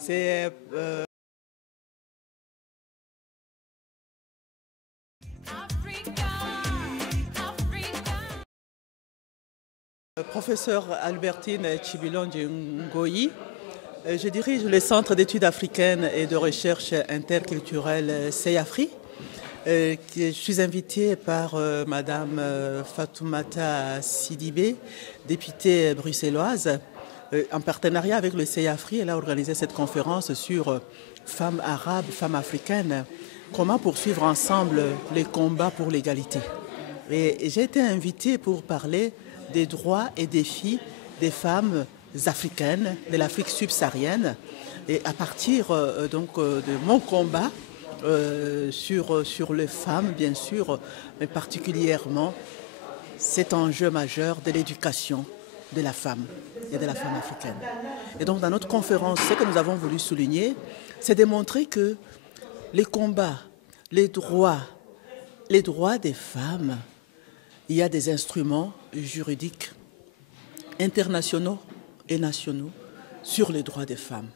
C'est professeur Albertine Chibilonji Ngoyi. Je dirige le Centre d'études africaines et de recherche interculturelle CEAFRI. Je suis invitée par Madame Fatoumata Sidibé, députée bruxelloise. En partenariat avec le CEAFRI, elle a organisé cette conférence sur femmes arabes, femmes africaines, comment poursuivre ensemble les combats pour l'égalité. Et j'ai été invitée pour parler des droits et défis des femmes africaines, de l'Afrique subsaharienne, et à partir de mon combat sur les femmes, bien sûr, mais particulièrement cet enjeu majeur de l'éducation de la femme et de la femme africaine. Et donc dans notre conférence, ce que nous avons voulu souligner, c'est démontrer que les combats, les droits des femmes, il y a des instruments juridiques internationaux et nationaux sur les droits des femmes.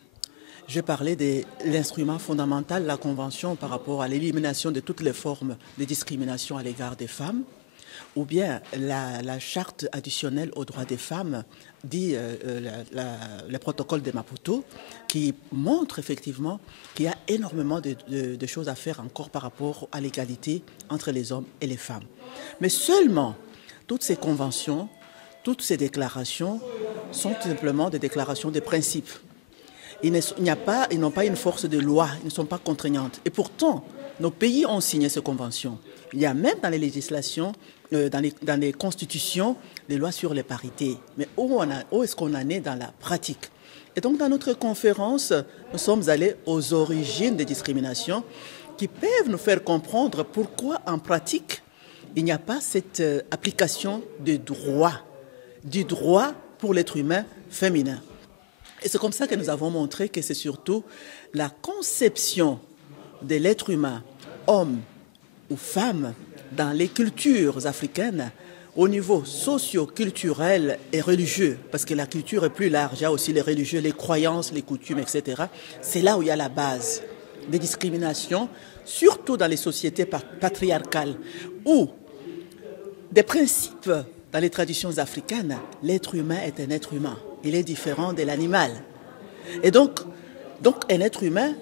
Je parlais de l'instrument fondamental, la Convention par rapport à l'élimination de toutes les formes de discrimination à l'égard des femmes, ou bien la charte additionnelle aux droits des femmes, dit le protocole de Maputo, qui montre effectivement qu'il y a énormément de choses à faire encore par rapport à l'égalité entre les hommes et les femmes. Mais seulement toutes ces conventions, toutes ces déclarations sont simplement des déclarations de principe. Ils n'ont pas une force de loi, ils ne sont pas contraignantes. Et pourtant, nos pays ont signé ces conventions. Il y a même dans les législations, dans les constitutions, des lois sur les parités. Mais où est-ce qu'on en est dans la pratique? Et donc, dans notre conférence, nous sommes allés aux origines des discriminations qui peuvent nous faire comprendre pourquoi, en pratique, il n'y a pas cette application du droit pour l'être humain féminin. Et c'est comme ça que nous avons montré que c'est surtout la conception de l'être humain, homme ou femme, dans les cultures africaines, au niveau socio-culturel et religieux, parce que la culture est plus large, il y a aussi les religieux, les croyances, les coutumes, etc. C'est là où il y a la base des discriminations, surtout dans les sociétés patriarcales, où des principes dans les traditions africaines, l'être humain est un être humain. Il est différent de l'animal. Et donc un être humain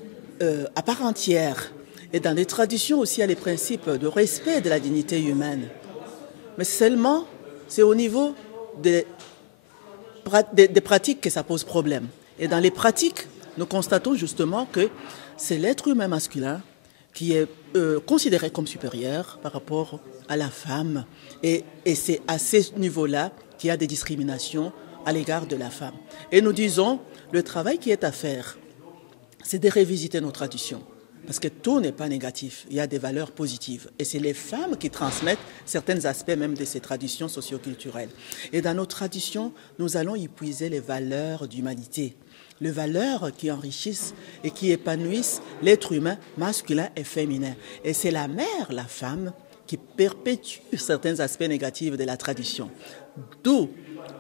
à part entière. Et dans les traditions aussi, il y a les principes de respect de la dignité humaine. Mais seulement, c'est au niveau des pratiques que ça pose problème. Et dans les pratiques, nous constatons justement que c'est l'être humain masculin qui est considéré comme supérieur par rapport à la femme. Et c'est à ce niveau-là qu'il y a des discriminations à l'égard de la femme. Et nous disons, le travail qui est à faire, c'est de révisiter nos traditions. Parce que tout n'est pas négatif, il y a des valeurs positives. Et c'est les femmes qui transmettent certains aspects même de ces traditions socioculturelles. Et dans nos traditions, nous allons y puiser les valeurs d'humanité. Les valeurs qui enrichissent et qui épanouissent l'être humain masculin et féminin. Et c'est la mère, la femme, qui perpétue certains aspects négatifs de la tradition. D'où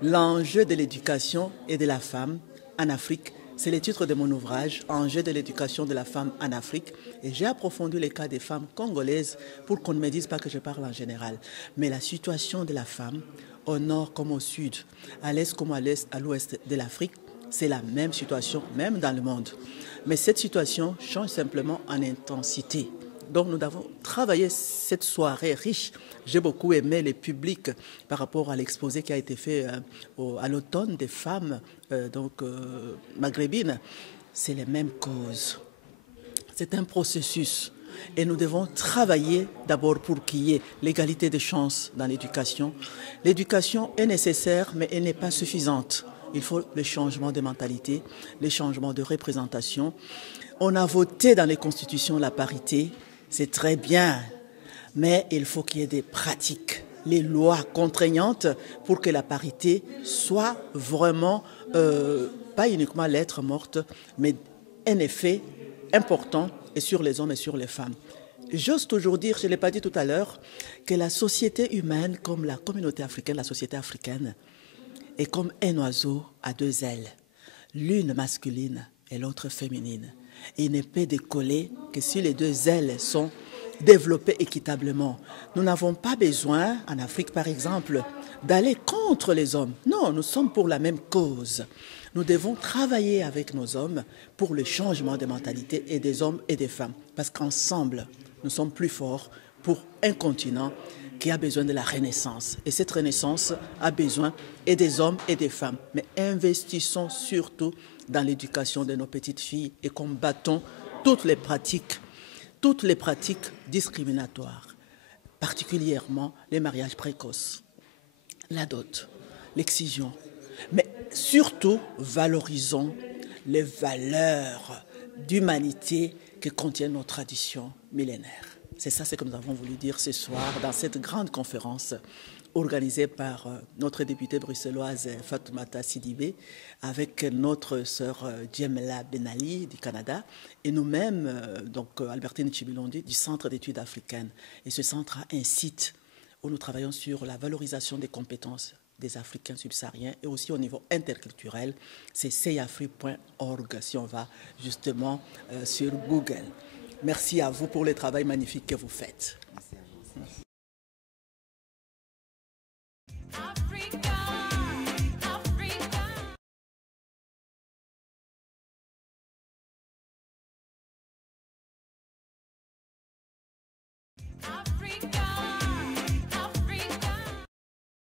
l'enjeu de l'éducation et de la femme en Afrique. C'est le titre de mon ouvrage, Enjeux de l'éducation de la femme en Afrique. Et j'ai approfondi les cas des femmes congolaises pour qu'on ne me dise pas que je parle en général. Mais la situation de la femme, au nord comme au sud, à l'est comme à l'ouest de l'Afrique, c'est la même situation, même dans le monde. Mais cette situation change simplement en intensité. Donc nous avons travaillé cette soirée riche. J'ai beaucoup aimé les publics par rapport à l'exposé qui a été fait à l'automne des femmes maghrébines. C'est les mêmes causes. C'est un processus. Et nous devons travailler d'abord pour qu'il y ait l'égalité des chances dans l'éducation. L'éducation est nécessaire, mais elle n'est pas suffisante. Il faut le changement de mentalité, les changements de représentation. On a voté dans les constitutions la parité. C'est très bien, mais il faut qu'il y ait des pratiques, les lois contraignantes pour que la parité soit vraiment, pas uniquement lettre morte, mais un effet important et sur les hommes et sur les femmes. J'ose toujours dire, je ne l'ai pas dit tout à l'heure, que la société humaine, comme la communauté africaine, la société africaine, est comme un oiseau à deux ailes, l'une masculine et l'autre féminine. Et il ne peut décoller que si les deux ailes sont développées équitablement. Nous n'avons pas besoin, en Afrique par exemple, d'aller contre les hommes. Non, nous sommes pour la même cause. Nous devons travailler avec nos hommes pour le changement des mentalités et des hommes et des femmes. Parce qu'ensemble, nous sommes plus forts pour un continent qui a besoin de la renaissance. Et cette renaissance a besoin et des hommes et des femmes. Mais investissons surtout dans l'éducation de nos petites filles et combattons toutes les pratiques discriminatoires, particulièrement les mariages précoces, la dot, l'excision. Mais surtout, valorisons les valeurs d'humanité que contiennent nos traditions millénaires. C'est ça ce que nous avons voulu dire ce soir dans cette grande conférence organisée par notre députée bruxelloise Fatoumata Sidibé avec notre sœur Djemela Benali du Canada et nous-mêmes, donc Albertine Chibilondi du Centre d'études africaines. Et ce centre a un site où nous travaillons sur la valorisation des compétences des Africains subsahariens et aussi au niveau interculturel. C'est seyafri.org si on va justement sur Google. Merci à vous pour le travail magnifique que vous faites. Merci.